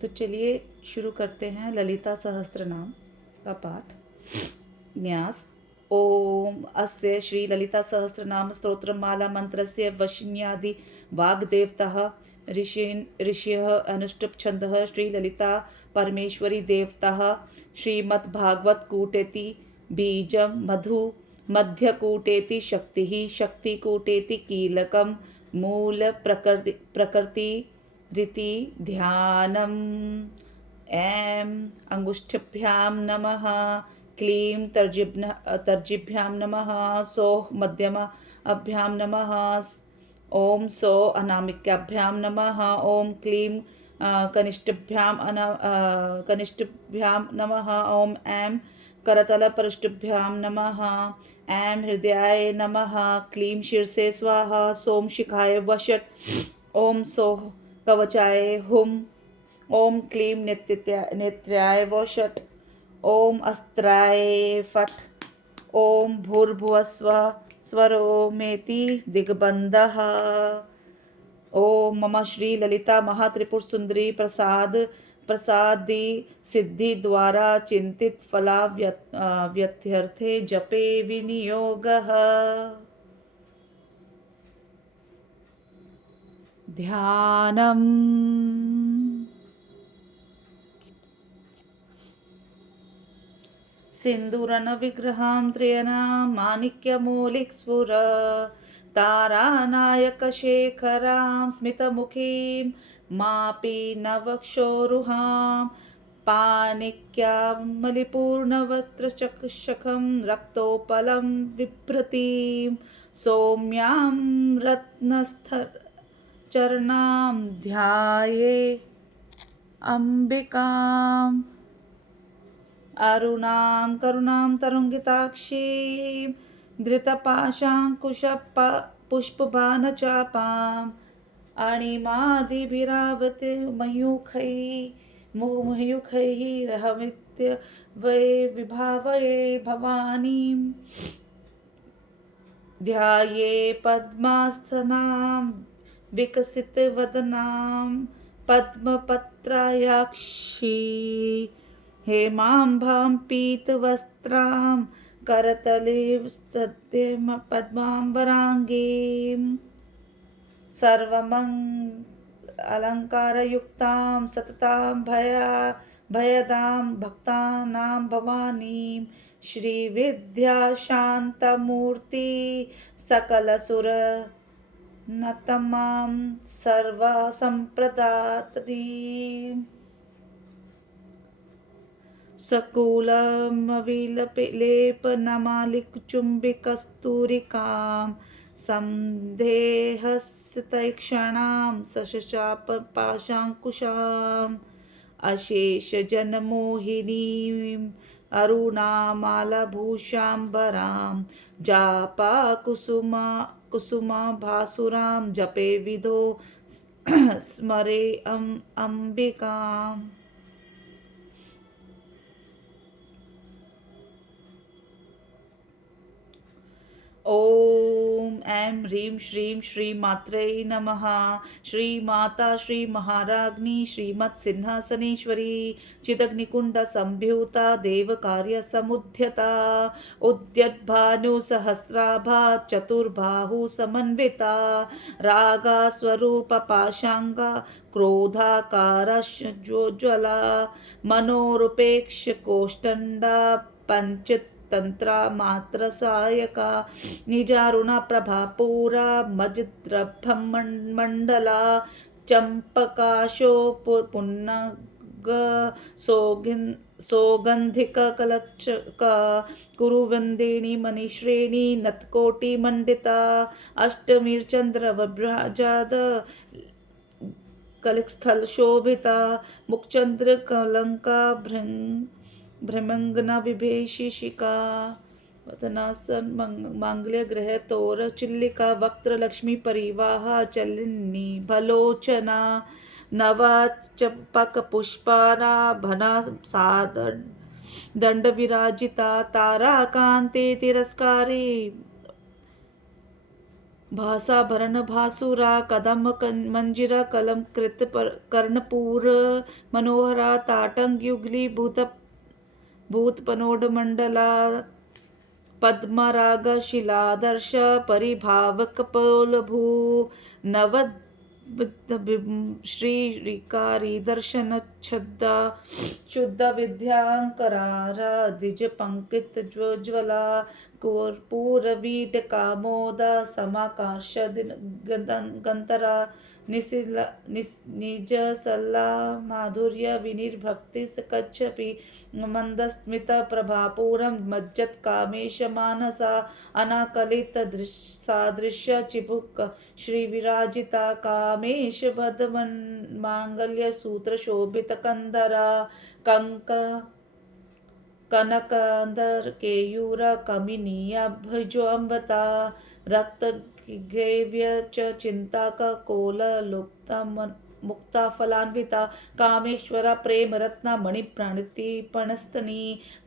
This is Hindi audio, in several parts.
तो चलिए शुरू करते हैं ललिता सहस्त्रनाम का पाठ। न्यास। ओम अस्य श्री ललिता सहस्त्रनाम स्तोत्रमाला मंत्रस्य वशिन्यादि वाग्देवतः ऋषयः अनुष्टुप् छन्दः श्री ललिता परमेश्वरी देवतः श्रीमद्भागवत कूटेति बीजं मधु मध्यकूटेति शक्तिः शक्तिकूटेति कीलकं मूल प्रकृति रीति ध्यानम्। ऐं अंगुष्ठभ्यां नमः, क्लीं तर्जिभ्यां नमः, सौः मध्यमाभ्यां नमः, ओम सौ अनामिकाभ्यां नमः, ओम क्लीं कनिष्ठभ्यां नमः, ओम ऐं करतलपृष्ठभ्यां नमः, ऐं हृदयाय नमः, क्लीं शीर्षे स्वाहा, सोम शिखाय वषट्, ओम सौः कवचाय हुम, ओम क्लीं नेत्र्याय वषट्, ओम अस्त्राय फट्, ओम भूर्भुवस्वः स्वरो मेति दिग्बन्धः। ओम मम श्री ललिता महात्रिपुर सुंदरी प्रसादी सिद्धि द्वारा चिंतित फला व्यर्थ्यर्थे जपे विनियोगः। ध्यानम्। सिन्दूरन विग्रहां त्र्यनां माणिक्यमौलिस्फुर तारानायकशेखरां स्मितमुखीं मापि नवक्षोरुहां पाणिक्यामलिपूर्णवक्त्रचषकं रक्तोपलं बिभ्रतीं सौम्यां रत्नस्थचरणां ध्याये अम्बिकाम् अरुणां करुणां तरुङ्गिताक्षीं धृतपाशाङ्कुशपुष्पबाणचापाम् अणिमादिभिरावृते मयूखैः रहमित्य वै विभावये भवानीं ध्याये पद्मासनां विकसितवदनां पद्मपत्रायाक्षी हेमाम्भां पीतवस्त्रां करतलीं पद्माम्बराङ्गीं अलङ्कारयुक्तां सततां भयदां भक्तानां भवानीं श्रीविद्याशान्तमूर्ति सकलसुर नतमां सर्वसम्प्रदात्रीम् सकुलमविलेपनमालिकचुम्बिकस्तूरिकां सन्देहस्तैक्षणां सशचापपाशाङ्कुशाम् अशेषजनमोहिनीम् अरुणामालभूषाम्बरां कुसुमाभासुरां जपे विधो स्मरे अम्बिकाम्। ओम ऐं ह्रीं श्रीं श्री मात्रे नमः। श्री माता श्री महाराज्ञी श्रीमत्सिंहासनेश्वरी चिदग्निकुंड संभूता देवकार्य समुद्यता उद्यद्भानुसहस्राभा चतुर्बाहु समन्विता रागा स्वरूप पाशांगा क्रोधाकारश्चोज्ज्वला मनोरुपेक्ष कोष्ठण्डा पंचित तंत्रा मात्र सहायका निजारुणा प्रभा पूरा मजिद्रभं मंडला चंपकाशो पुन्नग सौगंधिक कलचका कुरुवंदिनी मणिश्रेणी नतकोटि मंडिता अष्टमीर्चंद्र वभ्राजाद कलिकस्थल शोभिता मुखचंद्र कलंका भ्रमंगना विभीषिका वदनासन मांगल्य ग्रह तोर चिल्लिका वक्त्र लक्ष्मी परिवाह चलिनी भलोचना नवा चंपक पुष्पाना भना सादर दंड विराजिता तारा कांति तिरस्कारी भासा भरण भासुरा कदम मंजिरा कलम कृत कर्णपूर मनोहरा ताटंग युगली भूत पनोड मंडला पद्मराग शिलादर्श परिभावक पोलभू नव श्रीकारी दर्शन छद्दा शुद्ध विद्यांकरारा द्विज पंकित ज्वला कर्पूरवीट कामोदा समाकाश गंतरा निज सल्ला माधुर्य विनिर्भक्ति कच्छपि मंदस्मित प्रभापूरं मज्जत कामेश मानसा अनाकलित सादृश्य चिबुक श्री विराजिता कामेश बद मांगल्य सूत्र शोभित कंदरा कंक कनकंदर केयूर कमिनीय भुजोम्बता रक्त गैव्य च चिंता कोल लुप्ता मुक्ता फलान्विता कामेश्वरा प्रेम रत्न मणि प्रणति पणस्तनी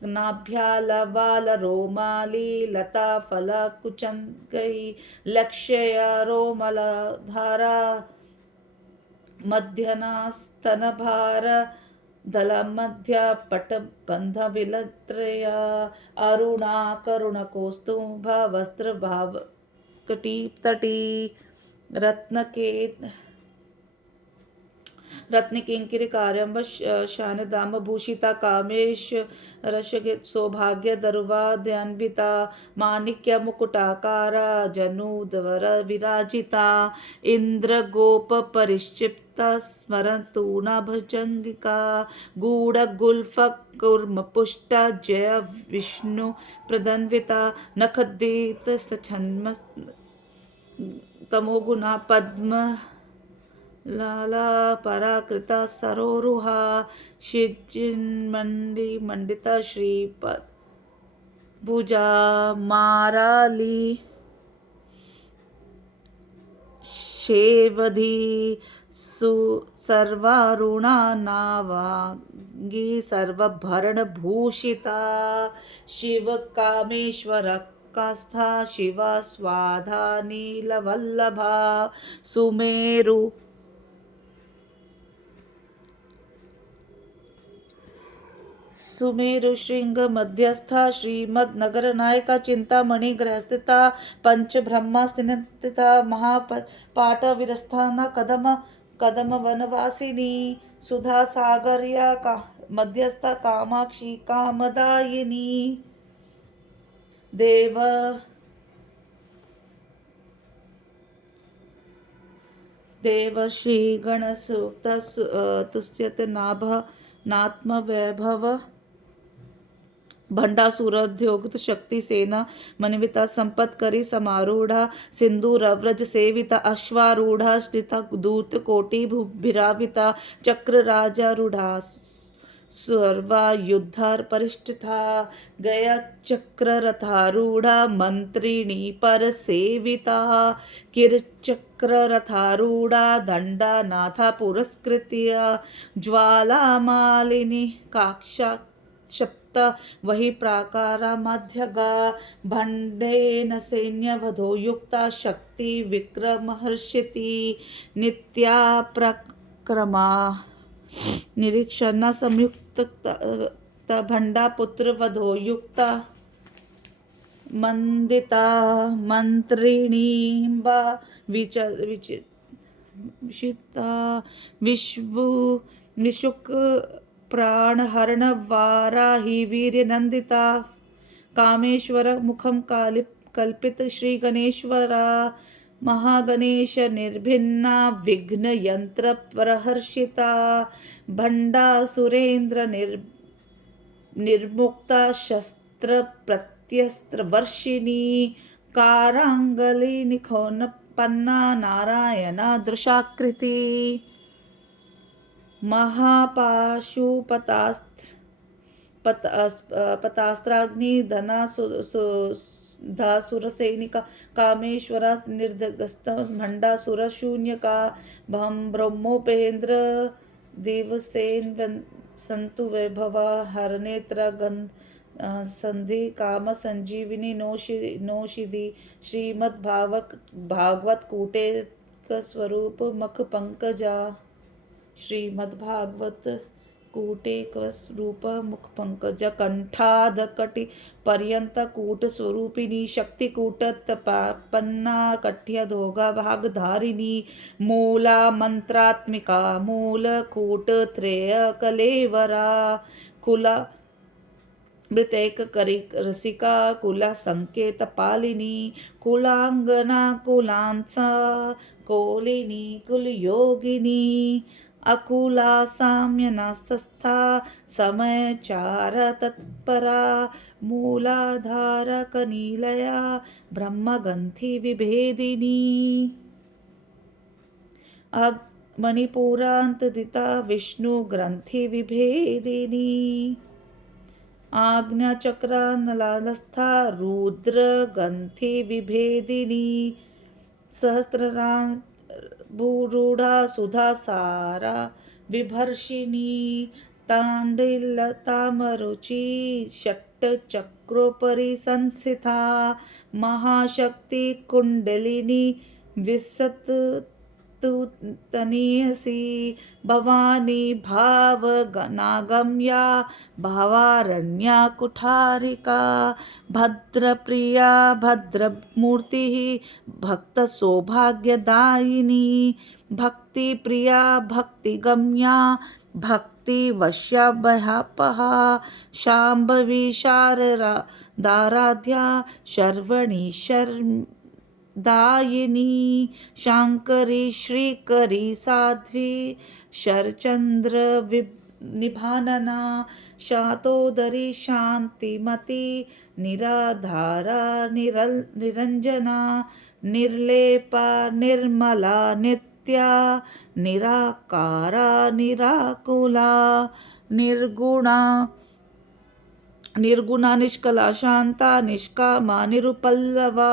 नाभ्यालवाल रोमाली लता फल कुचंगई लक्ष्य रोमल धारा मध्यना स्तन भार दल मध्य पट बंध विलत्रय अरुणा करुण कौस्तुभ वस्त्र भाव कटी तटी रत्न के रत्नकिंकिर कार्यांब शान दाम भूषिता कामेश रशगित सौभाग्य दरुवाद्यान्विता माणिक्य मुकुटाकारा जनुद्वर विराजिता इंद्र गोप परिक्षिप्त स्मरतूना भुजंगिका गूढ़ गुल्फ कुर्म पुष्ट जय विष्णु प्रदन्विता नखदीत सछन्म तमोगुना पद्म लाला पराकृता सरोरुहा शिजिन्मंडी मंडिता श्रीपद भुजा माराली शेवधी सर्वारुणा नावांगी सर्वभरण भूषिता शिव कामेश्वर कास्था शिवा स्वाधा नीलवल्लभा सुमेरु सुमेरु श्रृंग मध्यस्था श्रीमद नगर नायका चिंतामणि गृहस्थिता पंच ब्रह्मा स्थिता महापाट विरस्थाना कदम कदम वनवासिनी सुधा सागर्या का मध्यस्था कामाक्षी कामदायिनी देव देवर्षि गणसूक्त तुष्यत नाभ नात्म वैभव भंडासुरोद्योग शक्ति सेना मन्विता संपत करी समारूढ़ा सिंदूर व्रज सेविता अश्वारूढ़ा स्थिता दूत कोटि भूभिराविता चक्र राजारूढ़ा सर्वा युद्धार परिष्ठिता गया चक्र रथारूढ़ा मंत्रिणी पर सेविता किरचक्र रथारूढ़ा दंडा नाथा पुरस्कृत्य ज्वाला मालिनी काक्षा सप्त वही प्राकारा मध्यगा भंडेन सैन्य वधो युक्ता शक्ति विक्रम हर्षिति नित्या प्रक्रमा निरीक्षण संयुक्त भंडा पुत्र वधो युक्ता मंदिता मंत्रिणीम्बा विचिता विश्व निशुक प्राणहरण वाराही वीर्य नंदिता कामेश्वर मुखम कल्पित श्री गणेश्वरा महागणेश निर्भिन्ना विघ्न यंत्र प्रहर्षिता भंडा सुरेंद्र निर्मुक्ता शस्त्र प्रत्यस्त्र वर्षिणी कारांगली निखोन पन्ना नारायणा दृशाकृति पतास्त्राग्नि धना सुरसैनिका कामेश्वरा निर्दगस्त भंडासुर शून्य का ब्रह्मोपेन्द्र देवसेन संतु वैभवा हरनेत्र संधि काम संजीविनी नोषिधि भागवत कूटे स्वरूप मख पंकजा। श्रीमद्भागवत कूटेक स्वरूप मुख पंकज कंठाधकटि पर्यंत कूट स्वरूपिणी शक्ति कूटत पन्ना कठ्य धोगा भागधारिणी मूला मंत्रात्मिका मूल कूट त्रय कलेवरा कुला मृतैक करी रसिका कुला संकेत पालिनी कुलांगना कुलांसा कोलिनी कुल योगिनी अकुला साम्यनास्तस्था समयचार तत्परा मूलाधारक नीलया ब्रह्मगंथि विभेदिनी मणिपुरांतदिता विष्णु ग्रंथि विभेदिनी आज्ञा चक्रानलालस्था रुद्र ग्रंथि विभेदिनी सहस्रारूढ़ा सुधा सारा विभर्षिणी तांडिलतामरुचि षट् चक्रोपरि संस्थिता महाशक्ति कुंडलिनी विसत तनीयसी भवानी भाव नागम्या भावारण्या कुठारिका भद्रप्रिया भद्रमूर्तिः भक्त सौभाग्यदायिनी भक्ति प्रिया भक्तिगम्या भक्ति वश्याभयापहा शाम्भवी शारदाराध्या शर्वणी दायिनी शांकरी श्रीकरी साध्वी शरचंद्र निभानना शातोदरी शांतिमती निराधारा निरंजना निर्लेपा निर्मला नित्या निराकारा निराकुला निर्गुणा निष्कला शांता निष्कामा निरुपल्लवा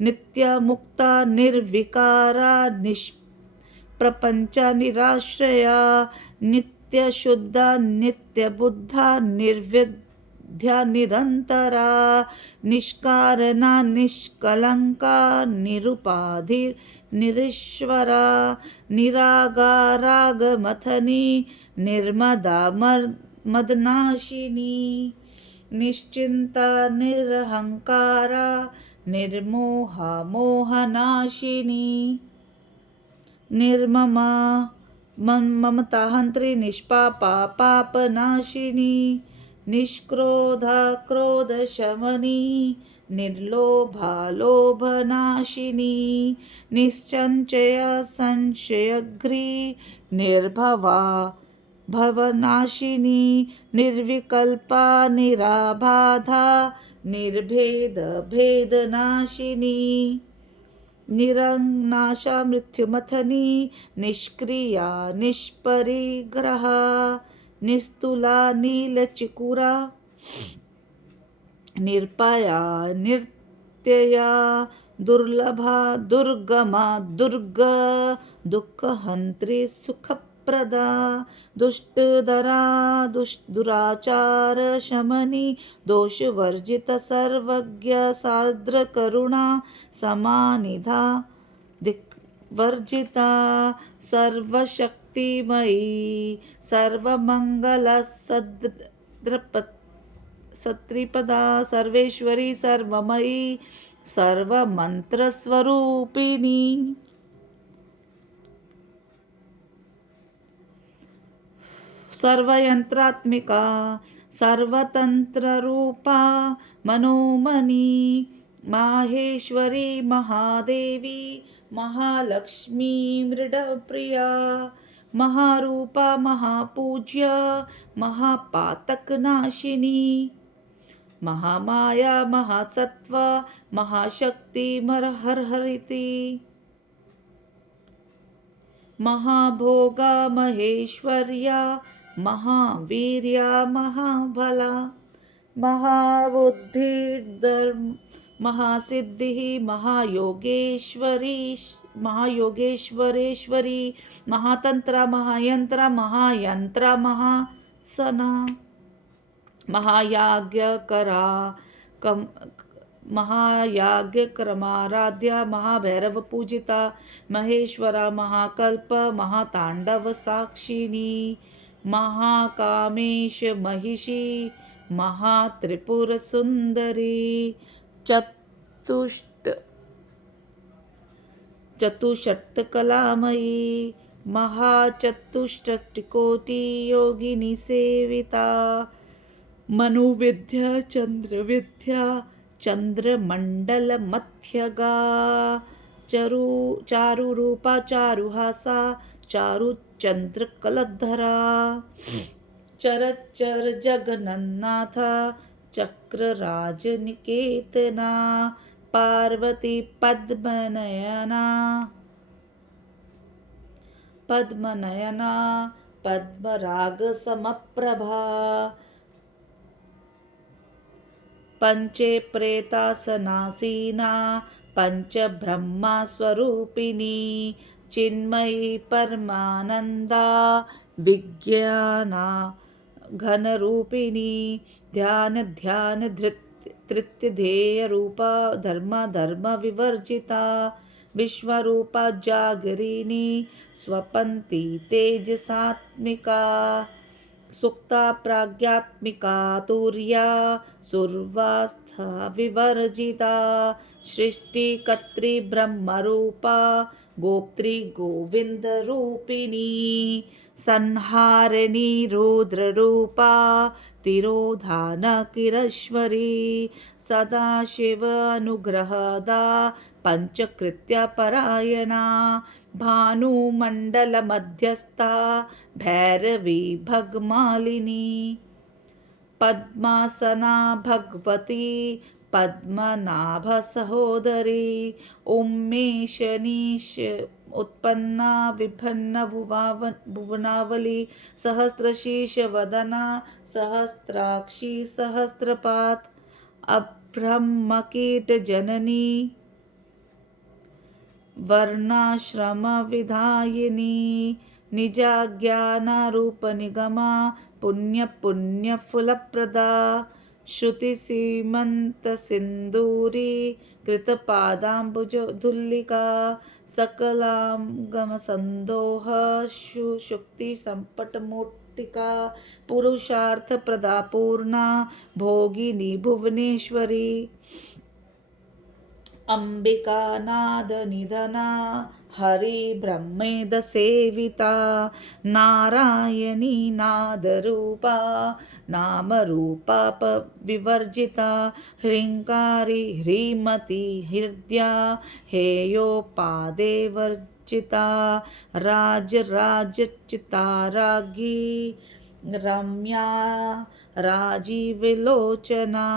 नित्य मुक्ता निर्विकारा निष्प्रपंचा निराश्रया नित्य शुद्धा नित्य बुद्धा निर्विद्या निरंतरा निष्कारना निष्कलंका निरुपाधि निरीश्वरा निरागारागमथनी निर्मदा मदनाशिनी निश्चिंता निरहंकारा निर्मोहा मोहनाशिनी निर्ममा ममताहंत्री निष्पापा पापनाशिनी निष्क्रोधा क्रोधशमनी निर्लोभा लोभनाशिनी निश्चंचया संशयघ्री निर्भवा भवनाशिनी निर्विकल्पा निराबाधा निर्भेद भेदनाशिनी निरंगनाशा मृत्युमथनी निष्क्रिया निष्परिग्रहा निस्तुला नीलचिकुरा निर्पया निर्त्यया दुर्लभा दुर्गमा दुर्ग दुःखहंत्री सुखप्रदा दुष्टधरा दुराचार शमनी दोषवर्जित सर्वज्ञ साद्र करुणा समानिधा दिक्वर्जिता सर्वशक्तिमयी सर्वमंगल सत्रिपदा सर्वेश्वरी सर्वमयी सर्वमंत्रस्वरूपिणी सर्वयंत्रात्मिका सर्वतंत्ररूपा मनोमनी माहेश्वरी महादेवी महालक्ष्मी मृडप्रिया महारूपा महापूज्या महापातकनाशिनी महामाया महासत्व महाशक्ति हरहरिति महाभोगा महेश्वर्या महावीर्या महाबला महाबुद्धि महासिद्धिः महायोगेश्वरेश्वरी महातंत्र महायंत्र महासना महायाज्ञकरा कम महायाज्ञक्रमाराध्या महाभैरव पूजिता महेश्वरा महाकल्प महातांडव साक्षिणी महाकामेश महिषी महात्रिपुर सुंदरी चतुष्ट चतुष्षट्कलामयी महाचतुष्टकोटि योगिनी सेविता मनुविद्या चंद्रविद्या चंद्रमंडलमध्यगा चारुरूपा चारुहासा चारुचंद्रकलधरा चरचर जगन्नाथा चक्रराजनिकेतना पार्वती पद्मनयना पद्मरागसमप्रभा पंचे प्रेतासनासीना पंचब्रह्मा स्वरूपिणी चिन्मयी परमानंदा विज्ञाना घनरूपिणी ध्यान धृत्य रूपा धर्म विवर्जिता विश्वरूपा जागरिणी स्वपन्ती तेजसात्मिका सुक्ता प्राज्ञात्मिका तुर्या सुर्वास्था विवर्जिता सृष्टिकर्त्री ब्रह्मरूपा गोप्त्री गोविन्दरूपिणी संहारिणी रुद्ररूपा तिरोधानकिरेश्वरी सदाशिव अनुग्रहदा पंचकृत्यपरायणा भानुमण्डलमध्यस्था भैरवी भगमालिनी पद्मासना भगवती पद्मनाभसहोदरी उमेशनीश उत्पन्ना विभिन्न भुवनावली सहस्रशीर्ष वदना सहस्राक्षी सहस्रपात अब्रह्मकीट जननी वर्णाश्रम विधायिनी निजा ज्ञान रूप निगमा पुण्य फलप्रदा श्रुति सीमंत सिंदूरी कृतपादाम्बुजधुल्लिका सकलागम संदोह शुक्ति संपटमूर्तिका पुरुषार्थ प्रदा पूर्णा भोगिनी भुवनेश्वरी अंबिका नाद निधना हरि ब्रह्मेद सेविता नारायणी नाद रूपा नाम रूपा विवर्जिता ह्रींकारी ह्रीमती हृदया हेयोपादे वर्जिता राजचिता रागी रम्या राजीवलोचना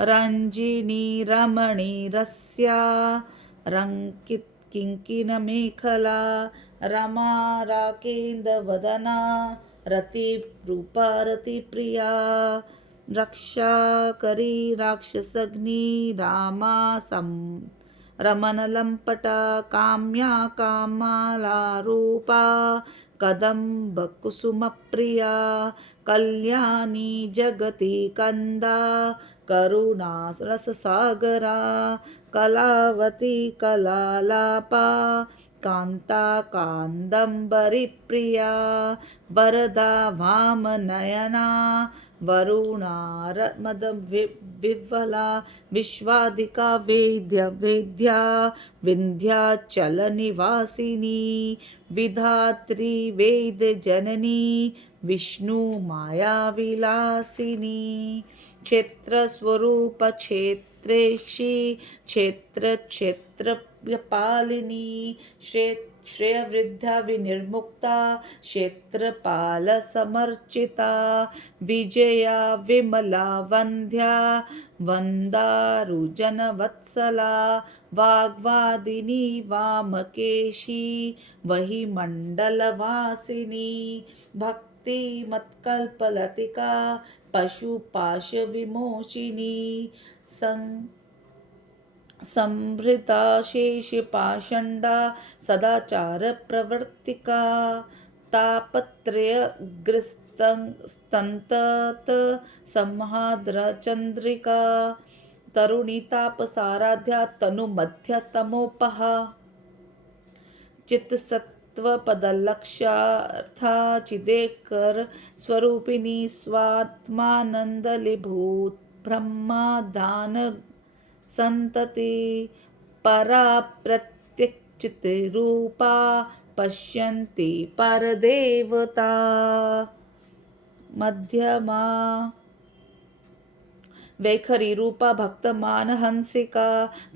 रंजिनी रमणी रस्या रंकित किंकिणमेखला रमा राकेन्द्रवदना रतिरूपा रतिप्रिया रक्षाकरी राक्षसग्नि रामा रमणलंपटा काम्या कामालारूपा कदम्बकुसुमप्रिया कल्याणी जगति कंदा करुणा रससागरा कलावती कलालापा कांता कादंबरी प्रिया वरदा वामनयना वरुणा मद विह्वला विश्वादिका वेद्या विंध्याचल निवासिनी विधात्री वेद जननी विष्णु माया विलासिनी क्षेत्र स्वरूप क्षेत्रेक्षी क्षेत्रपालिनी श्रेयवृद्धा विनिर्मुक्ता क्षेत्रपाल समर्चिता विजया विमला वंद्या वंदारुजन वत्सला वाग्वादिनी वामकेशी वही मंडलवासिनी भक्ति मत्कल्पलतिका पशुपाश विमोचिनी संभृता शेषपाषण्डा सदाचार प्रवर्तिका तापत्रयग्रस्त स्तंतत संहाद्रचंद्रिका तरुणीतापसाराध्या तनुमध्यतमोपहा चित्त सत्व पदलक्ष्यार्था चिदेकर स्वरूपिणी स्वात्मानंदलीभूत ब्रह्मादान संतति परा प्रत्यक्षित रूपा पश्यन्ति परदेवता मध्यमा वैखरी रूपा भक्त मानहंसिका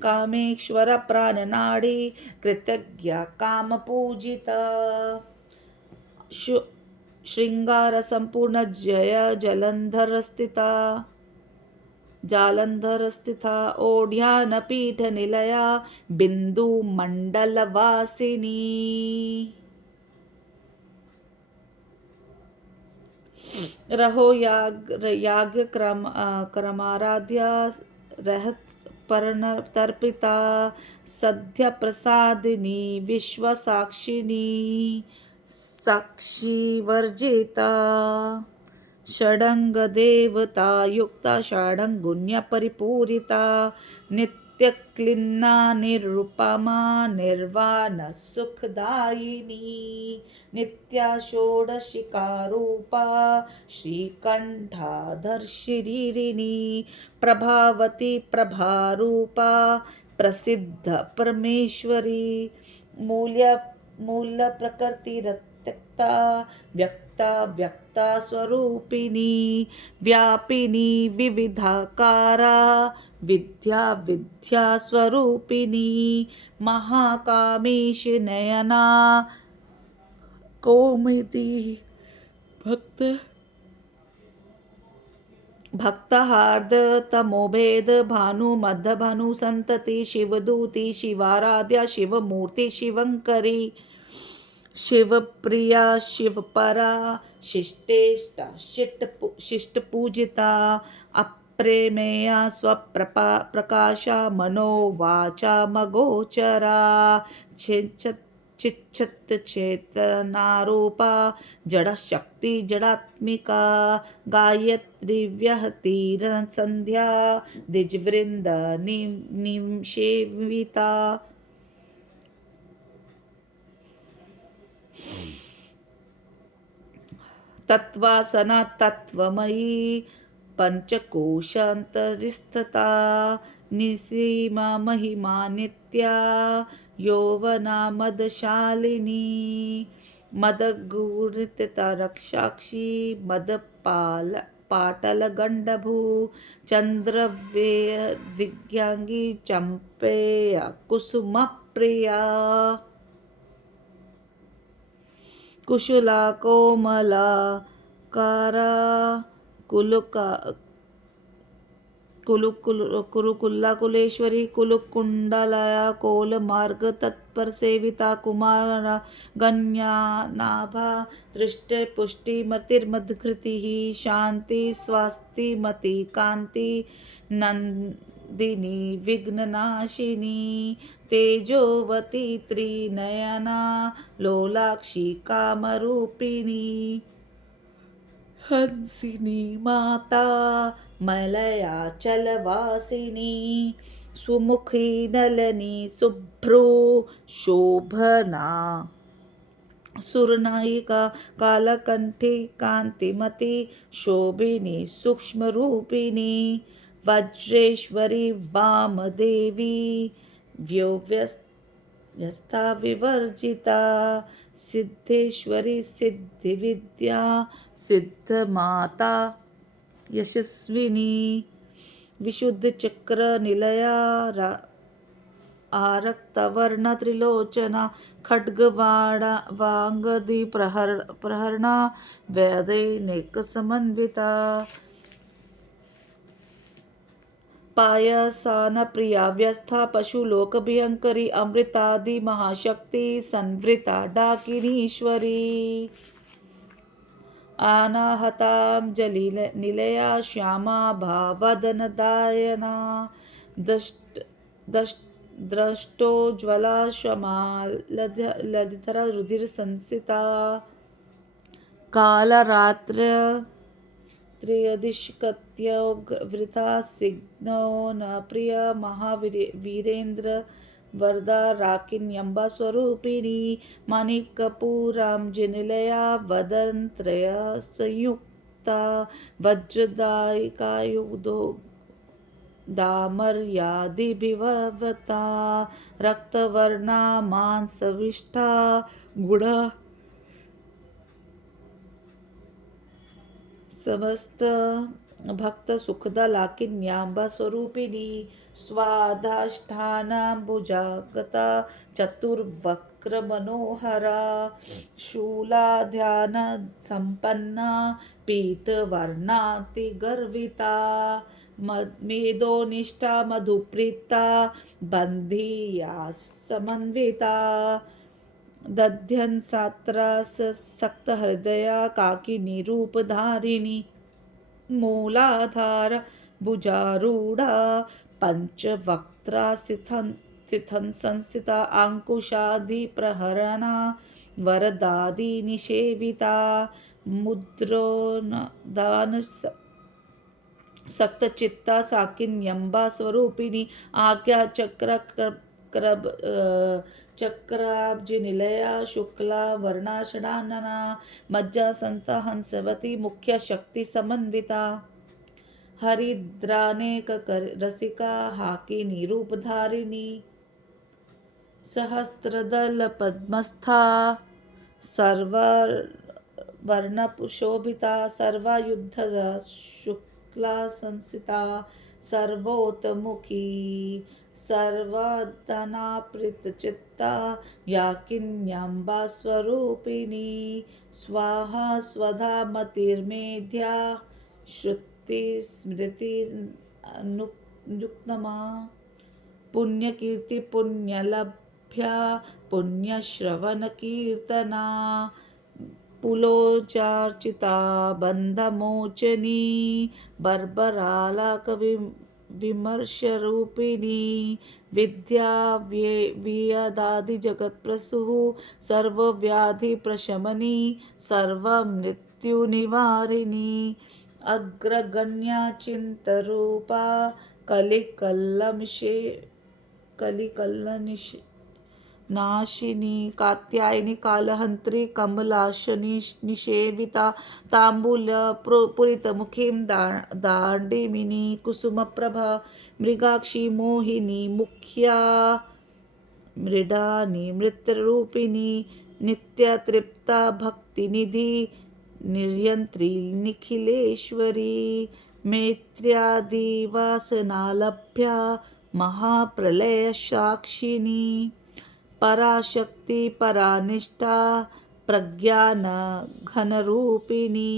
कामेश्वर प्राणनाड़ी कृतज्ञ काम पूजिता श्रृंगार संपूर्ण जय जालंधर स्थिता ओढ़्यान पीठ निलया बिंदु मंडल वासिनी रहो याग क्रमाराध्या रहत तर्पिता सद्य प्रसादिनी विश्व साक्षिणी साक्षी वर्जिता षडंग देवता युक्ता षडंगुण्य परिपूरिता नित्य क्लिन्ना निरुपमा निर्वाण सुखदायिनी नित्या षोडशिका रूपा श्रीकंठाधरशिरिणी प्रभावती प्रभारूपा प्रसिद्ध परमेश्वरी मूल्य प्रकृति रत्यक्ता व्यक्ता स्वरूपिणी व्यापिनी विविधाकारा विद्या स्वरूपिणी महाकामेश नयना कौमुदी भक्तहार्द तमोभेद भानु मध्य भानु संतति शिवदूती शिवाराध्या शिवमूर्ति शिवंकरी शिवप्रिया शिवपरा शिष्ट पूजिता अप्रेमेया स्वप्रकाशा मनोवाचा मगोचरा चिच्छत चेतनारूपा जड़ शक्ति जड़ात्मिका गायत्री व्यहती संध्या द्विजवृंद निसेविता तत्वासना तत्वमयी पंचकोशांतरिस्थिता निसीमा महिमा नित्या यौवना मदशालिनी मदगुरुता रक्षाक्षी पाटल गंडभू चंद्रव्य दिग्यांगी चंपेय कुसुम प्रिया कुशला कोमला कारा कुरुकुल्ला कुलेश्वरी कुलकुंडलया कोल मार्ग तत्पर सेविता कुमार गण्या नाभा दृष्टि पुष्टि मतिर्मधकृति शांति स्वास्ति मति कांति नंदिनी विघ्ननाशिनी तेजोवती त्रिनयना लोलाक्षी कामरूपिणी हंसिनी माता मलयाचलवासिनी सुमुखी नलनी शुभ्रो शोभना सुरनायिका कालकंठी कांतिमती शोभिनी सूक्ष्मरूपिणी वज्रेश्वरी वामदेवी व्यवस्था विवर्जिता सिद्धेश्वरी सिद्धिविद्या सिद्धमाता यशस्विनी विशुद्ध चक्र निलया आरक्तवर्ण त्रिलोचना खड्गवाड़ा वांगदी प्रहरणा वैदैनिक समन्विता पायसान प्रिया व्यस्था पशुलोक भयंकरी अमृतादि महाशक्ति संवृता डाकिनीश्वरी अनाहतां जलिनिलया श्यामा भावदनदायना द्रष्टोज्ज्वला श्यामालधरा रुधिर संसिता कालरात्र त्रयदिशकत्य वृथा सिग्नो न प्रिय महावीरेन्द्र वरदा राकिन्यम्बा स्वरूपिणी माणिकपूरां वदन्त्रय संयुक्ता वज्रदायिकायुधो दामर्यादिभिवता रक्तवर्णा मांसविष्ठा गुणा समस्त भक्त सुखदा लाकिन्याम्बा स्वरूपिणी स्वाधाष्ठानाम्बुजागता चतुर्वक्र मनोहरा शूला ध्यान संपन्ना पीतवर्णाति गर्विता मेधोनिष्ठा मधुप्रीता बन्धीया समन्विता दध्यन् सात्रा सक्त हृदया काकिनी रूपधारिणी मूलाधार भुजारूढ़ा पंचवक्त्रा स्थितं संस्थिता अंकुशादि प्रहरणा वरदादि निषेविता मुद्रोनदान सक्त चित्ता साकिन्यम्बा स्वरूपिणी आज्ञा चक्राब्ज निलया शुक्ला वर्णाषणानना मज्जा संता हंसवती मुख्य शक्ति समन्विता हरिद्रानेक रसिका हाकिनी रूपधारिणी सहस्त्रदल पद्मस्था सर्ववर्णशोभिता सर्वायुधदा शुक्ला संसिता सर्वोतमुखी सर्वधनाप्रीतचित्ता याकिन्यम्बा स्वरूपिणी स्वाहा स्वधा मतिर्मेध्या श्रुति स्मृति अनुक्तमा पुण्यकीर्ति पुण्यलभ्या पुण्यश्रवण कीर्तना पुलोचार्चिता बंधमोचनी बर्बराला विमर्श रूपिणी विद्या वियदादि जगत प्रसुः सर्वव्याधि प्रशमनी सर्वमृत्यु निवारिणी अग्रगण्या चिंतरूपा कलिकल्लनिश नाशिनी कात्यायनी कालहंत्री कमलाशनी निषेविता तांबूल पुरितमुखीं दांडिमिनी कुसुमप्रभा मृगाक्षी मोहिनी मुख्या मृडानी मृत्यरूपिणी नित्यतृप्ता भक्तिनिधि निर्यंत्री निखिलेश्वरी मैत्र्यादिवासनालभ्या महाप्रलय साक्षिणी पराशक्ति परानिष्ठा प्रज्ञान घनरूपिणी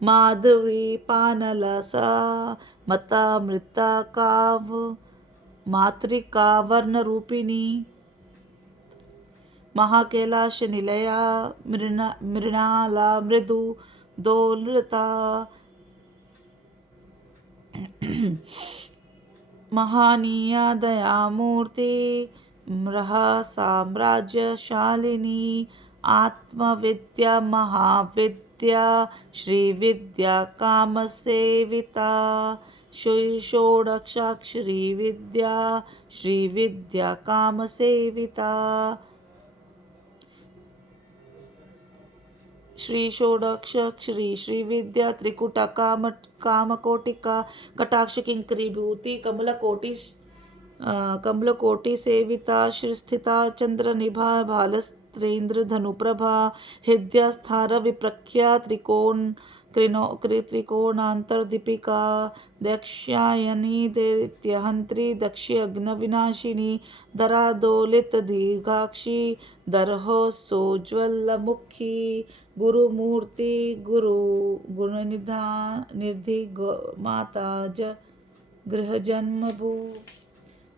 माधवी पानलसा मतामृता काव मातृका वर्णरूपिणी महाकैलाश निलया मृणाला मृदु दोलता महानीया दयामूर्ति मृहा साम्राज्यशालिनी आत्मविद्या महाविद्या श्रीविद्या कामसेविता षोडशाक्षरी विद्या श्रीविद्या कामसेविता श्री षोडशाक्षरी श्रीविद्या त्रिकुटा कामकोटिका कटाक्ष किंकरीभूति कमलकोटि सेविता श्रीस्थिता चंद्रनिभा भालस्त्रेन्द्र धनुप्रभा हृदयस्थार विप्रख्या त्रिकोणांतरदीपिका दक्षायनी दैत्यहंत्री दक्षि अग्निविनाशिनी दरादोलित दीर्घाक्षी दरहो सोज्वलमुखी गुरुमूर्ति गुरुनिधि माता गृहजन्मभू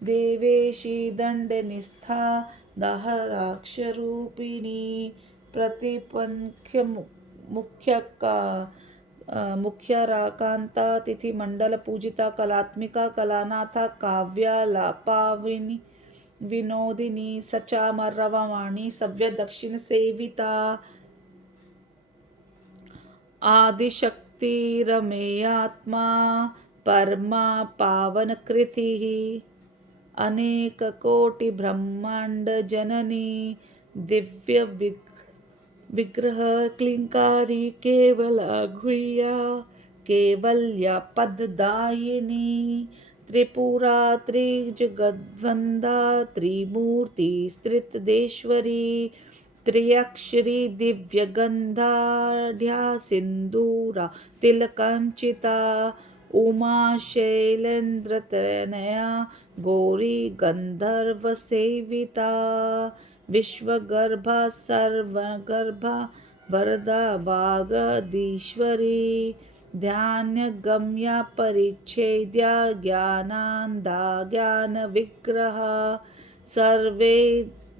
देवेशी दंडनिस्था दाहराक्षरूपिणी प्रतिपंख्य मुख्याराकांता तिथि मंडल पूजिता कलात्मिका कलानाथा काव्यालापाविनी विनोदिनी सचामरववाणी सव्य दक्षिण सेविता आदिशक्तिरमेयात्मा परमा पावनकृतिः अनेककोटिब्रह्माण्ड जननी दिव्य विग्रह क्लिंकारी केवला गुह्या केवल्या पददायिनी त्रिपुरा त्रिजगद्वंदा त्रिमूर्ति स्त्रितदेश्वरी त्र्यक्षरी दिव्यगंधाढ्या सिंदूरा तिलकंचिता उमा शैलेन्द्रतनया गौरी गंधर्व सेविता विश्वगर्भा सर्वगर्भा वरदा वागदीश्वरी ध्यानगम्या परिच्छेद्या ज्ञानान्दा ज्ञानविग्रह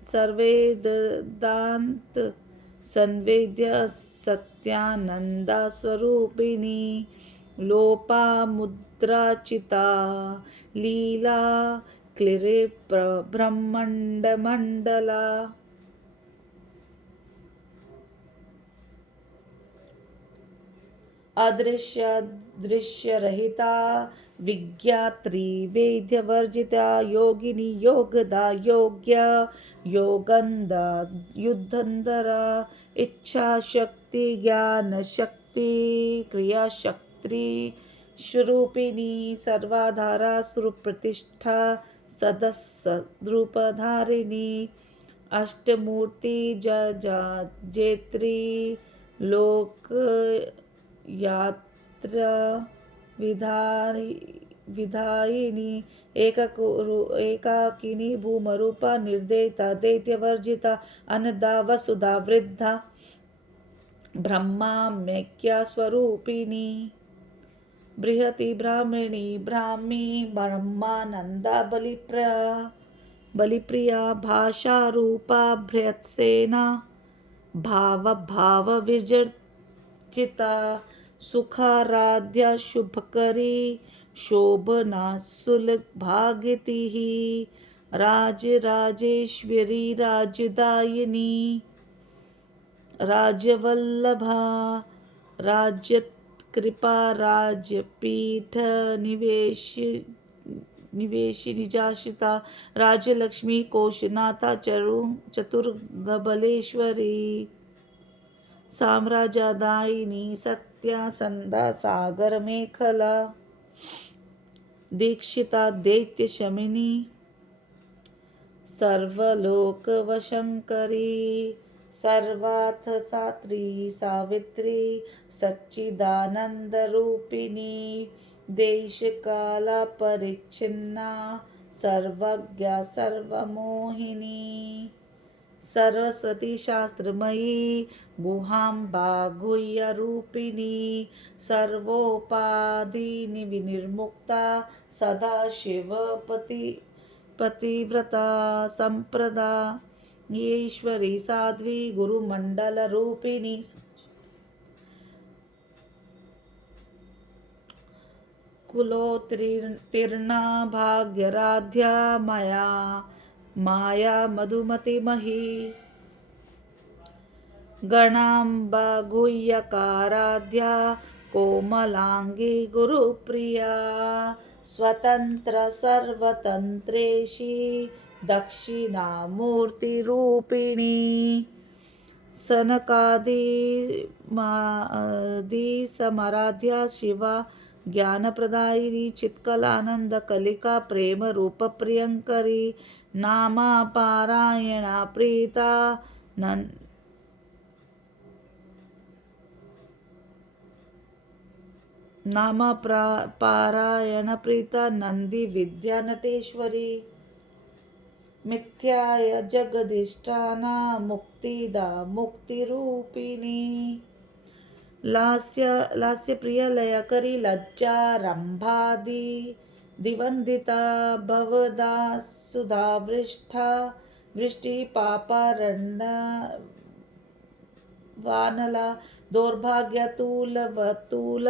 सर्वेदान्त संवेद्य सत्यानंदा स्वरूपिणी लोपामुद्राचिता लीला क्लिरे ब्रह्मांडमंडला अदृश्य दृश्य रहिता विज्ञात्री वेद्यवर्जिता योगिनी योगदा योग्य योगंद युद्धंधरा इच्छा शक्ति ज्ञान शक्ति क्रिया शक्ति स्वरूपिणी सर्वाधारा सुप्रतिष्ठा सदस्रूपधारिणी अष्टमूर्ति जेत्री लोक यात्रा विधायिनी एकाकिनी भूमरूपा निर्दयिता दैत्यवर्जिता अनदा वसुधा वृद्धा ब्रह्माम्यक्या स्वरूपिणी बृहति ब्राह्मणी ब्राह्मी ब्रह्मानंदा बलिप्रिया भाषा रूपा बृहत्सेना भाव विजर्चिता सुखाराध्या शुभकरी शोभना सुलभागितिः राजराजेश्वरी राजदायिनी राजवल्लभा राज्यकृपा राजपीठ निवेशिनिजाशिता राजलक्ष्मी कोशनाथा चतुर्गबलेश्वरी साम्राज्यदायिनी सत्यासंदा सागर मेखला दीक्षिता दैत्य शमिनी सर्वलोकवशंकरी सर्वार्थ सात्री सावित्री सच्चिदानंद रूपिणी देशकाला परिच्छिन्ना सर्वज्ञा सर्वमोहिनी सरस्वती शास्त्रमयी गुहाम्बा गुह्यरूपिणी सर्वोपाधि विनिर्मुक्ता सदाशिव पतिव्रता संप्रदा ईश्वरी साध्वी गुरुमंडल रूपिणी कुलोत्तीर्णा भाग्यराध्या माया मधुमतिमही गणाम्बा गुह्यकाराध्या कोमलांगी गुरुप्रिया स्वतंत्र सर्वतंत्रेशी दक्षिणामूर्तिरूपिणी सनकादि समराध्या शिवा ज्ञानप्रदायिनी चित्कलानंद कलिका प्रेम रूप प्रियंकरी नामा पारायणा प्रीता नामा पारायण प्रीता नंदी विद्या नटेश्वरी मिथ्याय जगदिष्टाना मुक्तिदा मुक्तिरूपिणी लास्य प्रिय लयकरी लज्जा रंभादि दिवंदिता भवदा सुधा वृष्टि पापारण्य वानला दौर्भाग्यतूल वतूल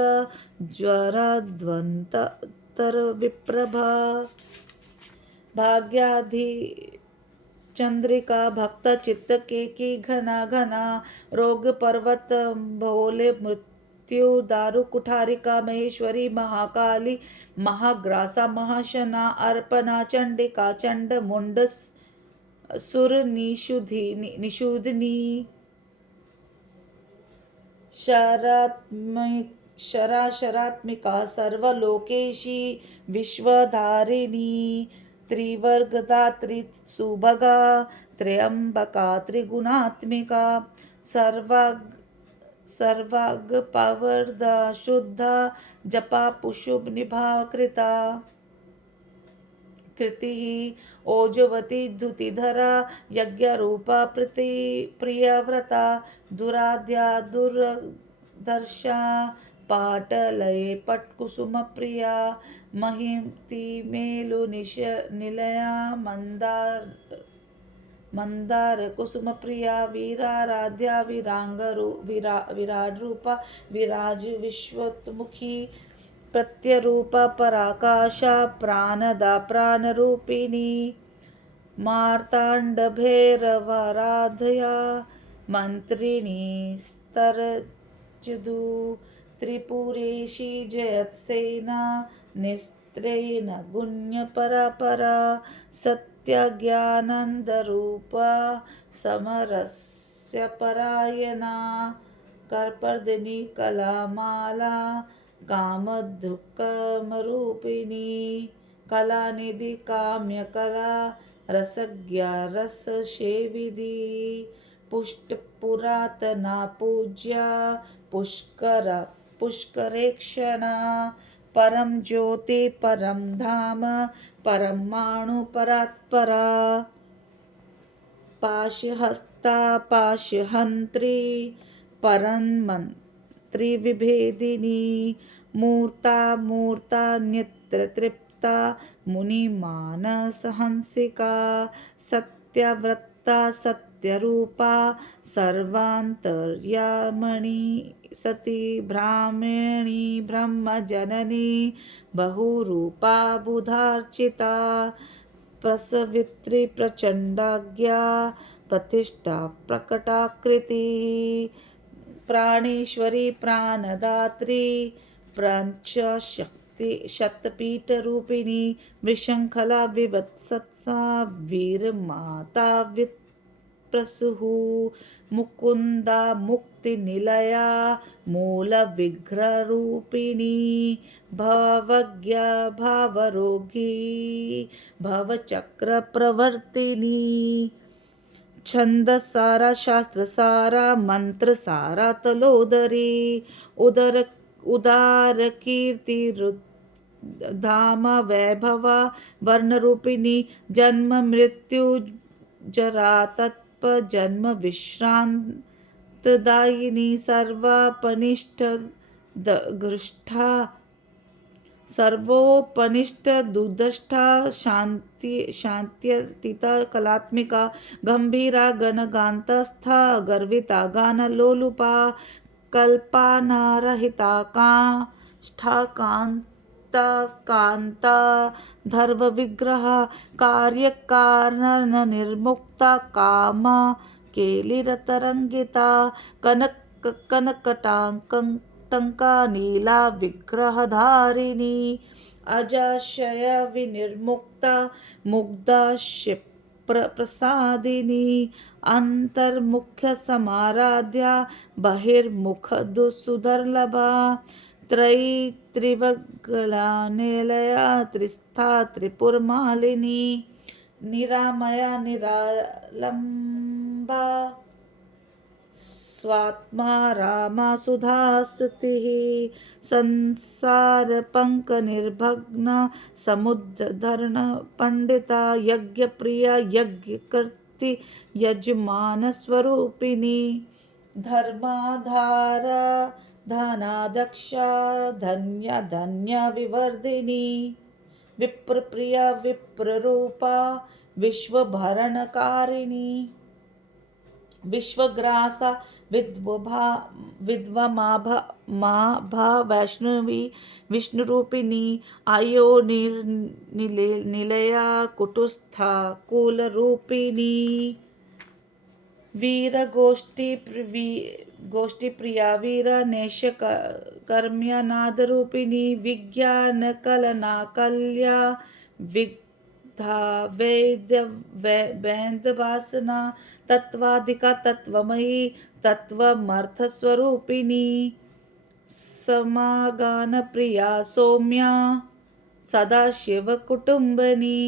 ज्वरध्वंतर विप्रभा चंद्रिका भक्त चित्त के की घना घना, रोग पर्वत भोले मृत्यु दारु कुठारिका, महेश्वरी महाकाली महाग्रासा महाशना, अर्पणा चंडिका चंड मुंड सुर निषुधिनी, शराशरात्मिका सर्वलोकेशी विश्वधारिणी, त्रिवर्गदात्री सुभगा त्र्यंबका त्रिगुणात्मिका, सर्वाग शुद्धा जपा पुषुभ निभा कृता, कृतिः ओजवती धुतिधरा यज्ञ रूपा प्रियव्रता, दुराध्या दुर्दर्शा पाटलये पट्कुसुम प्रिया, महिति मेलु निलया मंदार कुसुम प्रिया, वीराराध्या विराट रूपा विराज विश्वतमुखी, प्रत्यरूपा पराकाशा प्राणदा प्राणरूपिणी, मार्तांड भैरवाराधया मंत्रिणी स्तरजदु, त्रिपुरेशी जयत्सेना निस्त्रेण गुण्य परा, सत्यज्ञानंद रूपा समरस्य परायणा, कर्पर्दिनी कलामाला कामदुःखमरूपिणी, कलानिधि काम्यकला रसज्ञा रससेविदी, पुष्ट पुरातना पूज्या पुष्करेक्षणा, परम ज्योति परम धाम परमाणु परात्परा, पाशहस्ता पाशहंत्री परन्मंत्री विभेदिनी, मूर्ता मूर्ता तृप्ता मुनिमानसहंसिका, सत्यव्रता सत्यरूपा सर्वान्तर्यामणि सती, ब्राह्मणी ब्रह्मजननी बहुरूपा बुधार्चिता, प्रसवित्री प्रचंडाज्ञा प्रतिष्ठा प्रकटाकृतिः, प्राणेश्वरी प्राणदात्री प्रपंचशक्ति शक्तिपीठरूपिणी, विशृंखला विवत्सत्सा वीरमाता विप्रसुः, मुकुंदा मुक्तिनिलया मूलविग्रहरूपिणी, भवज्ञा भावरोगी भवचक्रप्रवर्तिनी, छंदसारा शास्त्रसारा मंत्रसारा तलोदरी, उदार कीर्ति धाम वैभवा वर्णरूपिणी, जन्म मृत्यु जरा तत्प जन्म विश्रांतदायिनी, सर्वापनिष्ठ घृष्टा सर्वोपनिष्ठ दुदष्टा शांत्यतीता कलात्मिका, गंभीरा गणगांतस्था गर्विता गानलोलुपा, कल्पनारहिता काष्ठा कांता कांता धर्व विग्रह, कार्यकारण निर्मुक्ता काम केलिरतरंगिता, टंका नीला विग्रहधारिणी, अजाशय विनिर्मुक्ता मुग्धा प्रसादिनी, अंतर्मुख्य समाराध्या बहिर्मुख सुदुर्लभा, त्रिवगला निलया त्रिस्था त्रिपुरमालिनी, निरामया निरालंबा स्वात्मा रामा सुधास्तिः, संसार पंक निर्भग्न समुद्धरण पंडिता, यज्ञ प्रिया यज्ञ कर्ति यजमान स्वरूपिणी, धर्माधारा धनादक्षा धन्य धन्य विवर्धिनी, विप्र प्रिया विप्र रूपा विश्वभरणकारिणी, विश्वग्रासा विद्वमाभा वैष्णवी विष्णुरूपिणी निलया कुटुस्था कुलरूपिणी गोष्ठीप्रिया वीरनेश कर्म्या नादरूपिणी विज्ञानकलना कल्या विद्धा वैद्यवासना तत्वाधिका तत्वमयी तत्वमर्थस्वरूपिणी समागानप्रिया सौम्या सदाशिवकुटुम्बिनी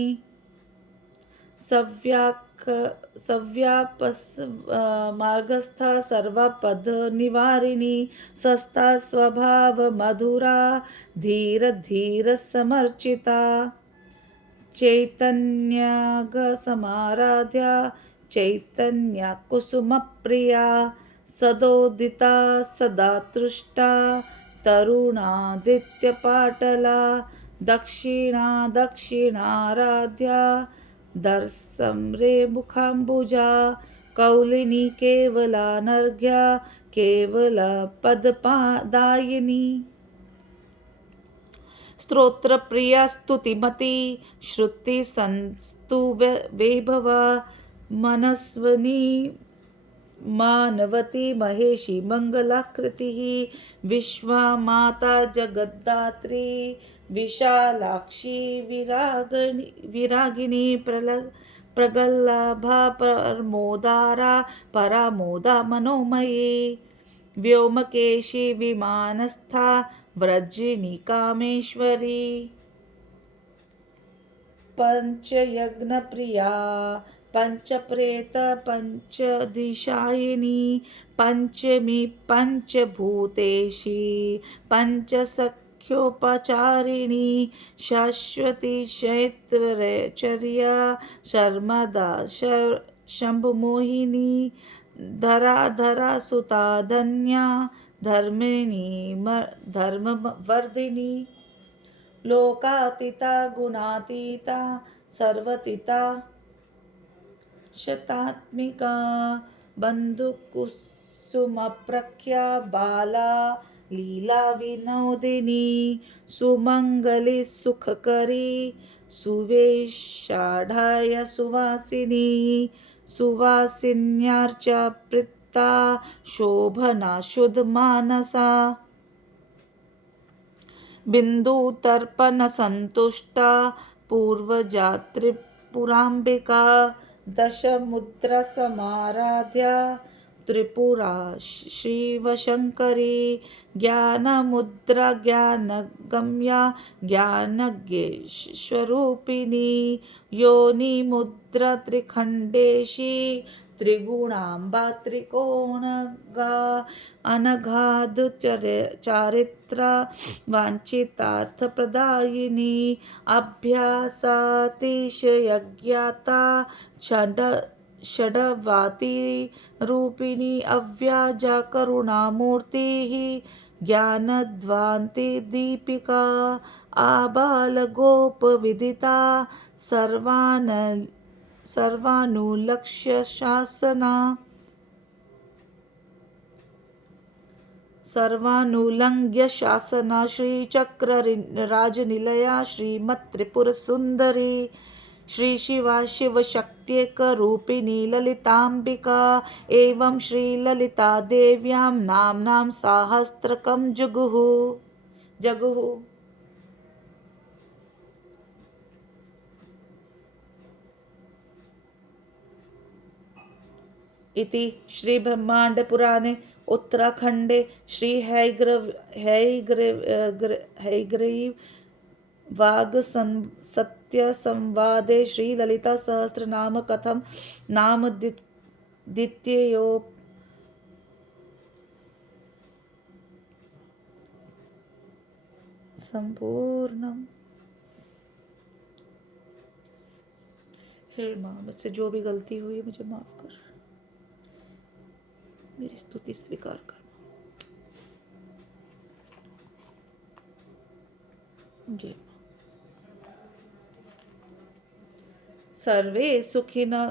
सव्यापस मार्गस्था सर्वपद निवारिणी सस्ता स्वभाव मधुरा धीर धीर समर्चिता चैतन्याग समाराध्या चैतन्य कुसुम प्रिया सदोदिता सदा तुष्टा तरुणादित्य पाटला दक्षिणाराध्या दर्शम्रे मुखाम्बुजा कौलिनी केवलानर्घ्या केवल पददायिनी स्तोत्रप्रिया स्तुतिमती श्रुति संस्तु वैभवा मनस्विनी मानवती महेशी मंगलाकृतिः विश्वमाता जगद्धात्री विशालाक्षी विरागिनी प्रगल्भा परमोदारा परामोदा मनोमयी व्योमकेशी विमानस्था व्रजिनी कामेश्वरी पंचयज्ञप्रिया पंचप्रेत पंचदिशायिनी पंचमी पंचभूतेशी पंचसख्योपचारिणी शाश्वती शैत्वचर्या शर्मदा शंभुमोहिनी धरा सुता धन्या धर्मिणी धर्मवर्धिनी लोकातीता गुणातीता सर्वतीता शतात्मिका बंधुकुसुमप्रख्या बाला लीला विनोदिनी सुमंगली सुखकरी सुवेशाढ्य सुवासिनी सुवासिन्यार्चा प्रीता शोभना शुद्ध मानसा बिन्दुतर्पण संतुष्टा पूर्वजा त्रिपुराम्बिका दशमुद्रा समाराध्या त्रिपुरा शिवशंकरी ज्ञानमुद्रा ज्ञानगम्या ज्ञानज्ञेश्वरूपिणी योनिमुद्रा त्रिखंडेशी त्रिगुणाम्बा त्रिकोणगा अनगाध चारित्रा वांछितार्थप्रदायिनी अभ्यासातिशयज्ञाता षड्वाती रूपिणी अव्याजा करुणामूर्तिः ज्ञानध्वान्ति दीपिका आबालगोपविदिता सर्वानुलक्ष्य शासना सर्वानुलंघ्य शासना श्रीचक्र राजनिलया श्रीमत्त्रिपुरसुंदरी श्री शिवा शिवशक्त्येक रूपिणी ललितांबिका एवं श्री ललिता देव्यां नाम्नां सहस्त्रकं जगुः इति श्री ब्रह्मांड पुराणे उत्तराखंडे श्री हयग्रीव वाग सत्य संवादे श्री ललिता सहस्रनाम कथम नाम द्वितीयो संपूर्णम। हे माँ, मुझसे जो भी गलती हुई मुझे माफ कर, मेरी स्तुति स्वीकार कर। जय माँ। सर्वे सुखिनः